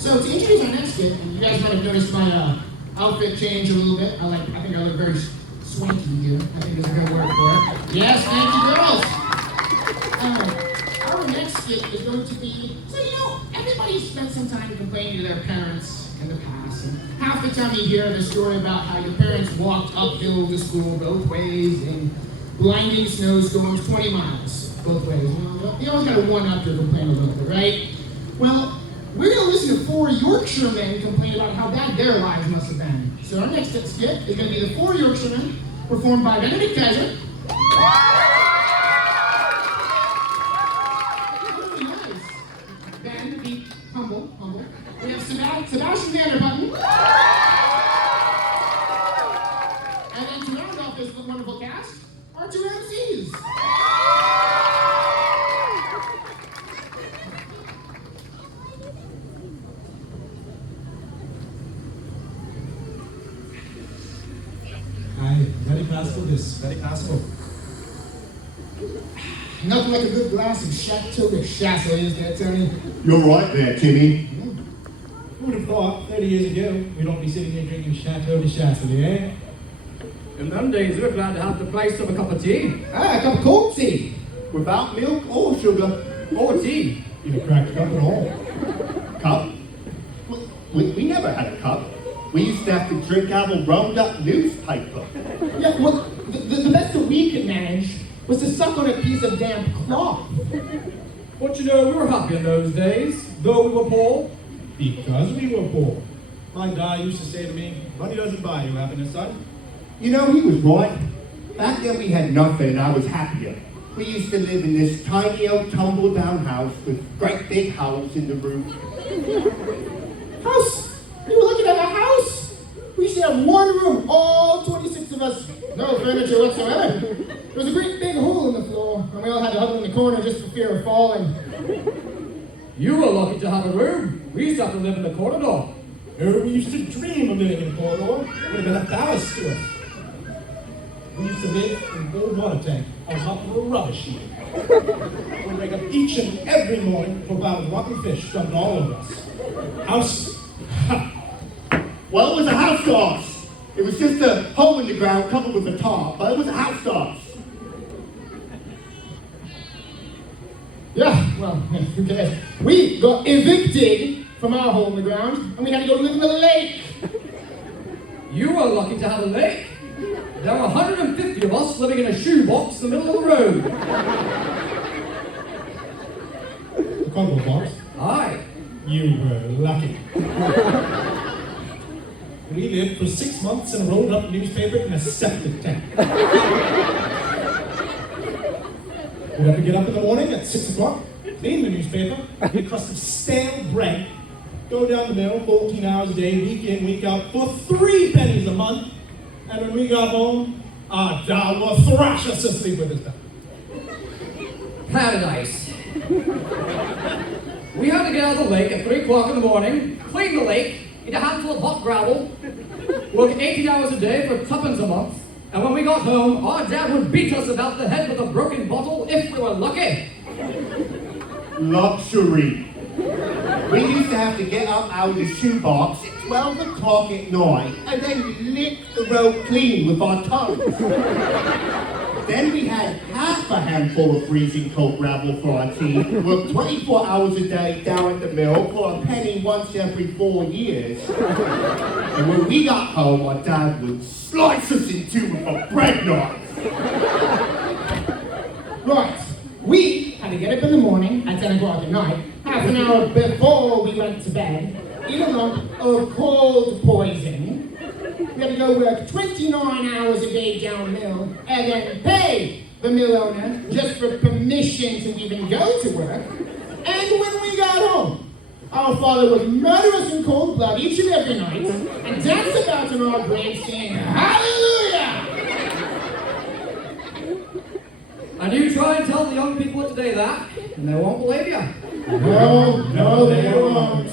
So to introduce our next kid, you guys might have noticed my outfit change a little bit. I think I look very swanky here. I think there's a good word for it. Yes, thank you, girls. Our next skit is going to be, so everybody spent some time complaining to their parents in the past. And half the time you hear the story about how your parents walked uphill to school both ways in blinding snowstorms, 20 miles both ways. You always got to one-up your complaint a little bit, right? Well, we're going to listen to Four Yorkshire Men complain about how bad their lives must have been. So our next skit is going to be the Four Yorkshire Men, performed by Benedict Kaiser. Really nice. Ben, be humble. We have Sebastian and then to round off this wonderful cast, our two MCs. Very passable, this. Very passable. Nothing like a good glass of Chateau de Chasse, is there, Tony? You're right there, Timmy. Who would have thought 30 years ago we'd all be sitting here drinking Chateau de Chasse, eh? In them days, we were glad to have the price of a cup of tea. A cup of cold tea. Without milk or sugar. Or tea. You'd have cracked up at all. Cup? We never had a cup. We used to have to drink out of a rolled up newspaper. Yeah, well, the best that we could manage was to suck on a piece of damp cloth. But we were happy in those days, though we were poor. Because we were poor. My dad used to say to me, money doesn't buy you happiness, son. He was right. Back then we had nothing and I was happier. We used to live in this tiny old tumble down house with great big holes in the roof. House? You were looking at a house? We used to have one room, all 26 of us, no furniture whatsoever. There was a great big hole in the floor, and we all had to huddle in the corner just for fear of falling. You were lucky to have a room. We used to have to live in the corridor. We used to dream of living in a corridor. It would have been a palace to us. We used to live in an old water tank on top of a rubbish heap. We'd wake up each and every morning for about a rotten fish dumping all over us. House. Well, it was a house sauce. It was just a hole in the ground covered with a tarp, but it was a house sauce. Yeah, well, who cares? We got evicted from our hole in the ground, and we had to go live in the lake. You were lucky to have a lake. There were 150 of us living in a shoebox in the middle of the road. A carnival box. Aye. You were lucky. We lived for 6 months in a rolled up newspaper in a septic tank. We'd have to get up in the morning at 6 o'clock, clean the newspaper, get a crust of stale bread, go down the mill 14 hours a day, week in, week out, for 3 pennies a month. And when we got home, our dad will thrash us to sleep with his dad. Paradise. We had to get out of the lake at 3 o'clock in the morning, clean the lake, eat a handful of hot gravel, work 80 hours a day for tuppence a month, and when we got home, our dad would beat us about the head with a broken bottle if we were lucky. Luxury. We used to have to get up out of the shoebox at 12 o'clock at night and then lick the road clean with our tongues. Then we had half a handful of freezing cold gravel for our tea, worked 24 hours a day down at the mill for a penny once every 4 years. And when we got home, our dad would slice us in two with a bread knife. Right, we had to get up in the morning at 10 o'clock at night, half an hour before we went to bed, eat a lump of cold poison. We had to go work 29 hours a day down mill, and then pay the mill owner just for permission to even go to work. And when we got home, our father would murder us in cold blood each and every night, and dance about in our graves saying, "Hallelujah!" And you try and tell the young people of today that, and they won't believe you. No, they won't.